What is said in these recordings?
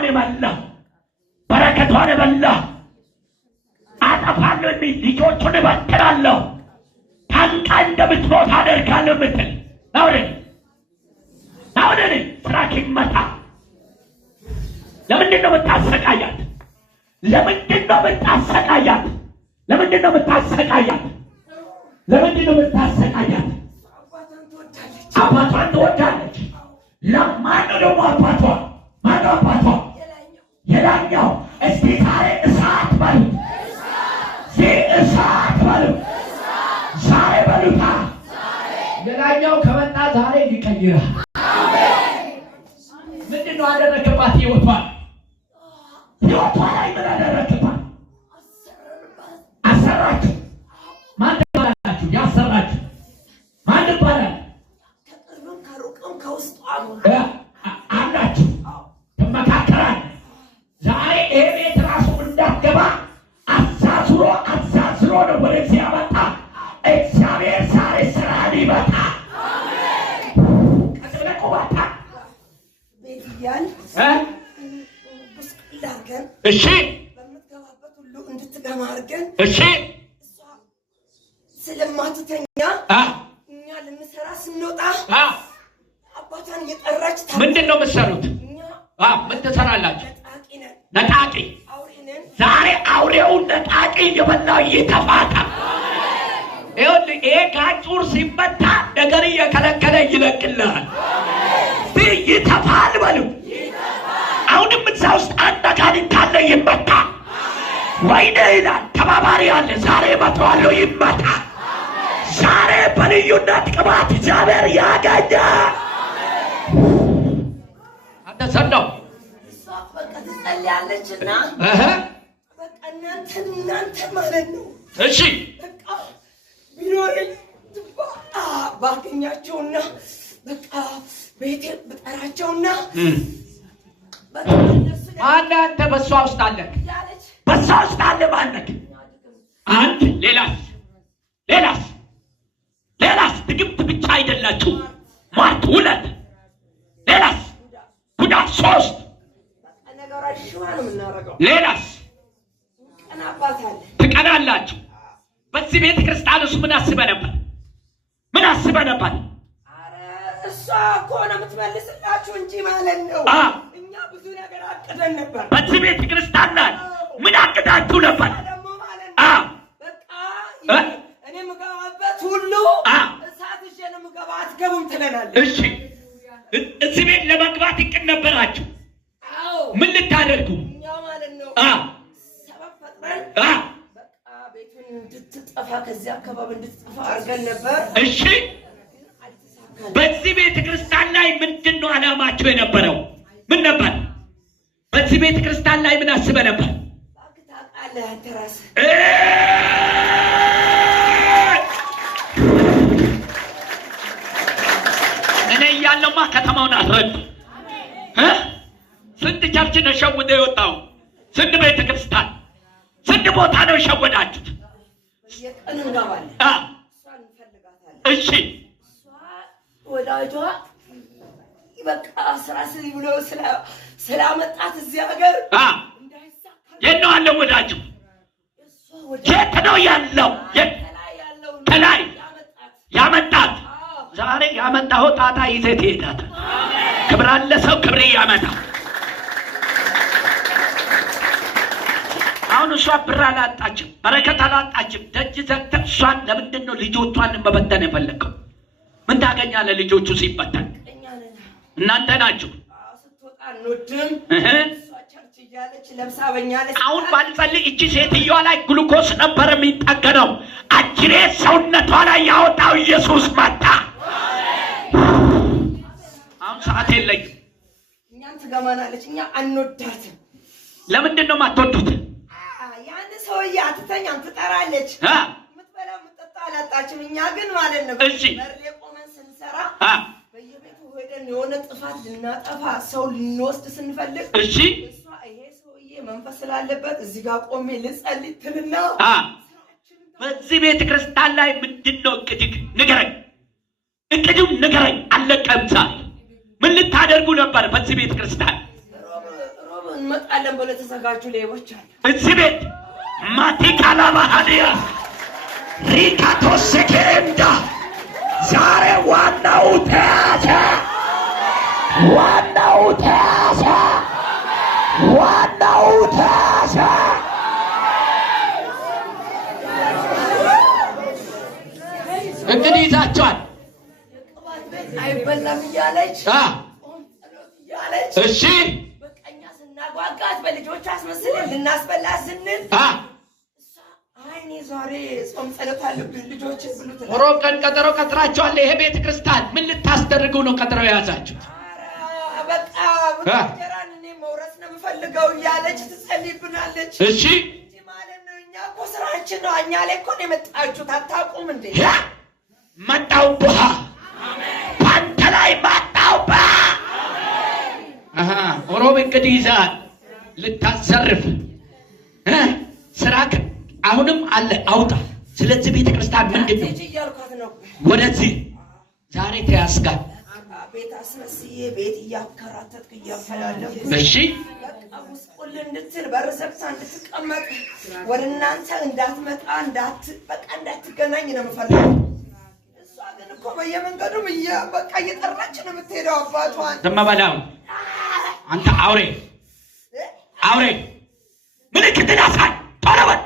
ዘሯን የበላ በረከቷን የበላ አጠፋለሁ የሚል ልጆቹን እበትናለሁ ታንቃ እንደምትሞት አደርጋለሁ የምትል ናውደኔ ስራክ ይመታ። ለምንድን ነው የምታሰቃያት? ለምንድን ነው የምታሰቃያት? ለምንድን ነው የምታሰቃያት? ለምንድን ነው የምታሰቃያት? አባቷን ትወዳለች። ለማን ነው ደግሞ አባቷ? ማነው አባቷ? የላኛው። እስቲ ዛሬ እሳት በሉት። እሳት በሉት። ዛሬ በሉታ። የላኛው ከመጣ ዛሬ ይቀይራል። ምንድን ነው አደረክባት? ህይወቷን ላይ ምን አደረክባት? አሰራችሁ። ማን ትባላላችሁ? ያሰራችሁ ማን ትባላል? ከቅርብም ከሩቅም ከውስጧም አላችሁ ትመካከራል። ዛሬ ይሄ ቤት ራሱ እንዳትገባ አዛዝሮ ነው ወደዚህ ያመጣ። እግዚአብሔር ዛሬ ስራን ይመጣ። ቀጥለቁባታ ቤትያን ጉስቁል አድርገን እሺ፣ በምትገባበት ሁሉ እንድትገማ አድርገን እሺ። እሷ ስለማትተኛ እኛ ልንሰራ ስንወጣ አባቷን እየጠራች ምንድን ነው የምትሰሩት? ምን ትሰራላችሁ? ነጣቂ። ዛሬ አውሬውን ነጣቂ የበላው እየተፋታ ይሄ ጋጩር ሲመታ ነገር እየከለከለ ይለቅልሃል። ይተፋል በሉ። አሁንም እዛ ውስጥ አንድ አጋንንት አለ ይመታ። ወይኔ ይላል ተባባሪ አለ። ዛሬ መተዋለሁ ይመታ። ዛሬ በልዩነት ቅባት እግዚአብሔር ያገኘ አንተ ሰንደው እሷ በቃ ትጸልያለችና በቃ እናንተ ማለት ነው። እሺ በቃ ቢኖርኝ ባገኛቸውና በቃ ቤቴ ብጠራቸውና በቃ ማን አንተ በሷ ውስጥ አለ? በሷ ውስጥ አለ ማለት አንድ ሌላስ ድግምት ብቻ አይደላችሁ። ማርት 2 ሌላስ ጉዳት 3 ሌላስ ትቀናላችሁ። በዚህ ቤተ ክርስቲያን ውስጥ ምን አስበህ ነበር? እሷ እኮ ነው የምትመልስላችሁ እንጂ ማለት ነው። እኛ ብዙ ነገር አቅደን ነበር። በዚህ ቤተ ክርስቲያን ላይ ምን አቅዳችሁ ነበር? ደግሞ ማለት ነው በቃ እኔ የምገባበት ሁሉ እሳት ይዤ ነው የምገባ፣ አትገቡም ትለናለች። እሺ እዚህ ቤት ለመግባት ይቅድ ነበራችሁ? ምን ልታደርጉ? እኛ ማለት ነው ሰበብ ፈጥረን በቃ ቤቱን እንድትጠፋ ከዚህ አካባቢ እንድትጠፋ አድርገን ነበር። እሺ በዚህ ቤተ ክርስቲያን ላይ ምንድን ነው ዓላማችሁ የነበረው? ምን ነበር? በዚህ ቤተ ክርስቲያን ላይ ምን አስበህ ነበር? ታውቃለህ አንተ ራስህ። እኔ እያለሁማ ከተማውን አስረዱ። ስንት ቸርች ነው ሸውደው የወጣው? ስንት ቤተ ክርስቲያን፣ ስንት ቦታ ነው የሸወዳችሁት? የቀኑ እንገባለን። እሷን እንፈልጋታለን። እሺ ወዳጇ በቃ ስራ ስሪ ብሎ ስላመጣት እዚህ ሀገር የት ነው አለው? ወዳጁ የት ነው ያለው? ከላይ ያመጣት። ዛሬ ያመጣው ጣጣ ይዘህ ትሄዳለህ። ክብር አለ ሰው ክብር ያመጣ። አሁን እሷ ብር አላጣችም፣ በረከት አላጣችም። ደጅ ዘግተህ እሷን ለምንድን ነው ልጆቿን መበተን የፈለገው? ምን ታገኛለህ? ልጆቹ ሲበተን እናንተ ናችሁ። ስትወጣ እንወድም ቸርች እያለች ለብሳ በኛለች። አሁን ባልጸልይ እቺ ሴትዮዋ ላይ ግሉኮስ ነበር የሚጠገነው። አጅሬ ሰውነቷ ላይ ያወጣው ኢየሱስ መጣ። አሁን ሰዓት የለኝም። እኛን ትገማናለች፣ እኛ አንወዳትም። ለምንድን ነው የማትወዱት? ያን ሰውዬ አትተኛም፣ ትጠራለች። የምትበላ የምትጠጣ አላጣችም። እኛ ግን ማለት ነው በርሌ ቆመን ስንሰራ በየቤቱ ሄደን የሆነ ጥፋት ልናጠፋ ሰው ልንወስድ ስንፈልግ እሷ ይሄ ሰውዬ መንፈስ ስላለበት እዚህ ጋር ቆሜ ልጸልይ ትልና በዚህ ቤተ ክርስቲያን ላይ ምንድን ነው እቅድህ? ንገረኝ፣ እቅዱን ንገረኝ። አለቀም። ዛሬ ምን ልታደርጉ ነበር በዚህ ቤተ ክርስቲያን? ሮብ እንመጣለን ብለው ተዘጋጁ ሌቦች አሉ እዚህ ቤት ማቲካላ ባህዲያ ሪካቶስኬንዳ ዛሬ ዋናው ተያዘ። እንግዲህ ይዛቸዋል። አይበላም እያለች እሺ በቀኛ ስናጓጓት በልጆች አስመስለን ልናስበላ ስንል አይኔ ዛሬ ጾም ጸሎት አለብኝ ልጆች ብሉት ሮብ ቀን ቀጠሮ ቀጥራቸዋል። ይሄ ቤተ ክርስቲያን ምን ልታስደርጉ ነው ቀጠሮ የያዛችሁት? በቃ እንጀራን እኔ መውረስ ነው የምፈልገው እያለች ትጸልይብናለች። እሺ ማለት ነው። እኛ እኮ ስራችን ነው። እኛ ላይ እኮ ነው የመጣችሁት። አታውቁም እንዴ? መጣሁብህ በአንተ ላይ መጣሁብህ። ሮብ እንግዲህ ይዘሃል ልታዘርፍ ስራ አሁንም አለ አውጣ። ስለዚህ ቤተ ክርስቲያን ምንድን ነው ወደዚህ ዛሬ ተያስጋል ቤት አስመስዬ ቤት እያከራተትክ እያፈላለኩ እሺ በቃ ውስቁል እንድትል በር ዘግታ እንድትቀመጥ ወደ እናንተ እንዳትመጣ በቃ እንዳትገናኝ ነው የምፈልገው። እሷ ግን እኮ በየመንገዱም በቃ እየጠራች ነው የምትሄደው አባቷን። ዝም በለው አንተ አውሬ ምልክትን አሳይ ቶሎ በል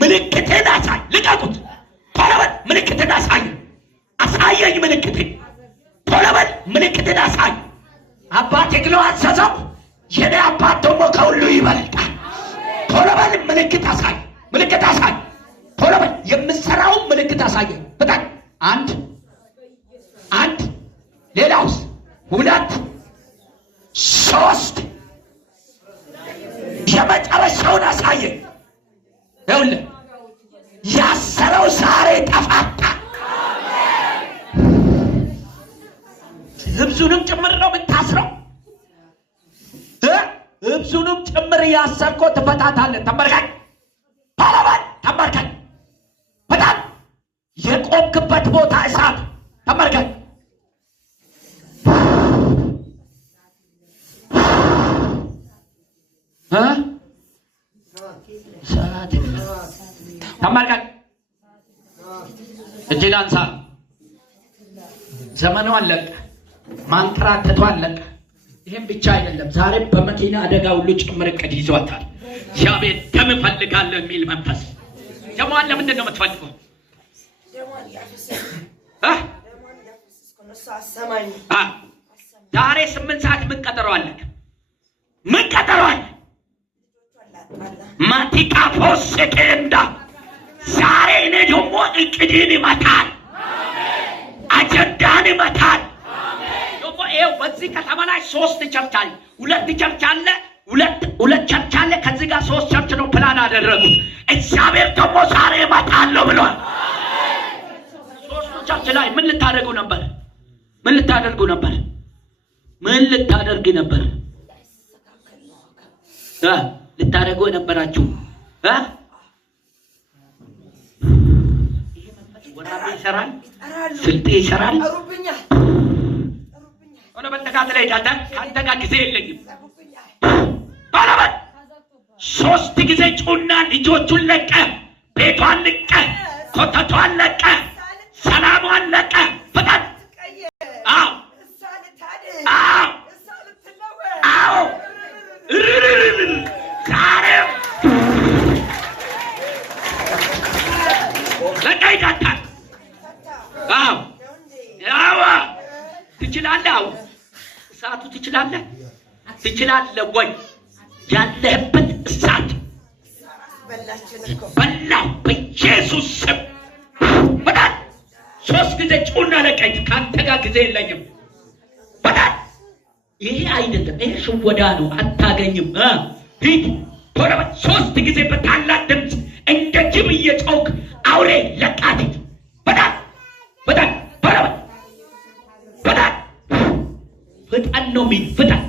ምልክትን አሳይ። ልቀቁት ቶሎ በል ምልክትን አሳይ። አሳየኝ ምልክትን ቶሎ በል ምልክትን አሳይ። አባቴ ግሎ አዘዘው። የኔ አባት ደግሞ ከሁሉ ይበልጣል። ቶሎ በል ምልክት አሳይ። ቶሎ በል የምትሰራውን ምልክት አሳየኝ። በጣም አንድ ሌላውስ 2 3 የመጨረሻውን አሳየኝ። ይኸውልህ ያሰረው ዛሬ ተፋታ። ህብዙንም ጭምር ነው የምታስረው። ህብዙንም ጭምር ያሰርኮ ትፈታታለህ። ተንበርከክ ባለበል ተንበርከክ። በጣም የቆምክበት ቦታ እሳት ተንበርከክ። ተመልከት እጅን አንሳ። ዘመኑ አለቀ፣ ማንከራተቱ አለቀ። ይህም ብቻ አይደለም፣ ዛሬ በመኪና አደጋ ሁሉ ጭምር እቅድ ይዟታል። እግዚአብሔር ደም እፈልጋለሁ የሚል መንፈስ ደሟን ለምንድን ነው የምትፈልገው? ዛሬ 8 ሰዓት ምን ቀጠሮ አለ? ማቲካፎስ ሴኬንዳ ዛሬ እኔ ደግሞ እቅድን ይመታል፣ አጀንዳን ይመታል። ደግሞ ይኸው በዚህ ከተማ ላይ 3 ቸርች አለ፣ 2 ቸርች አለ፣ 2 ቸርች አለ። ከዚህ ጋር 3 ቸርች ነው ፕላን አደረጉት። እግዚአብሔር ደግሞ ዛሬ እመታለሁ ብሏል። 3 ቸርች ላይ ምን ልታደርጉ ነበር? ልታደርጉ የነበራችሁ ወራቤ ይሰራል፣ ስልጤ ይሰራል። ሆነ በተካተ ላይ ዳታ ካንተ ጋር ጊዜ የለኝም። ባለበት 3 ጊዜ ጩና ልጆቹን ለቀ፣ ቤቷን ለቀ፣ ኮተቷን ለቀ፣ ሰላሟን ለቀ። ፈጣን አዎ ዛሬ ለቀይ ዳታ ትችላለህ። እሳቱ ትችላለህ ወይ? ያለህበት እሳት በላው በኢየሱስ ስም። በጣም 3 ጊዜ ጩና ለቀኝ። ካንተ ጋር ጊዜ የለኝም። በጣም ይሄ አይደለም፣ ይሄ ሽወዳ ነው። አታገኝም። ሂድ ቶሎ 3 ጊዜ በታላቅ ድምፅ እንደ ጅብ እየጮክ አውሬ ለቃት። በጣም ፈጣን ነው የሚል ፈጣን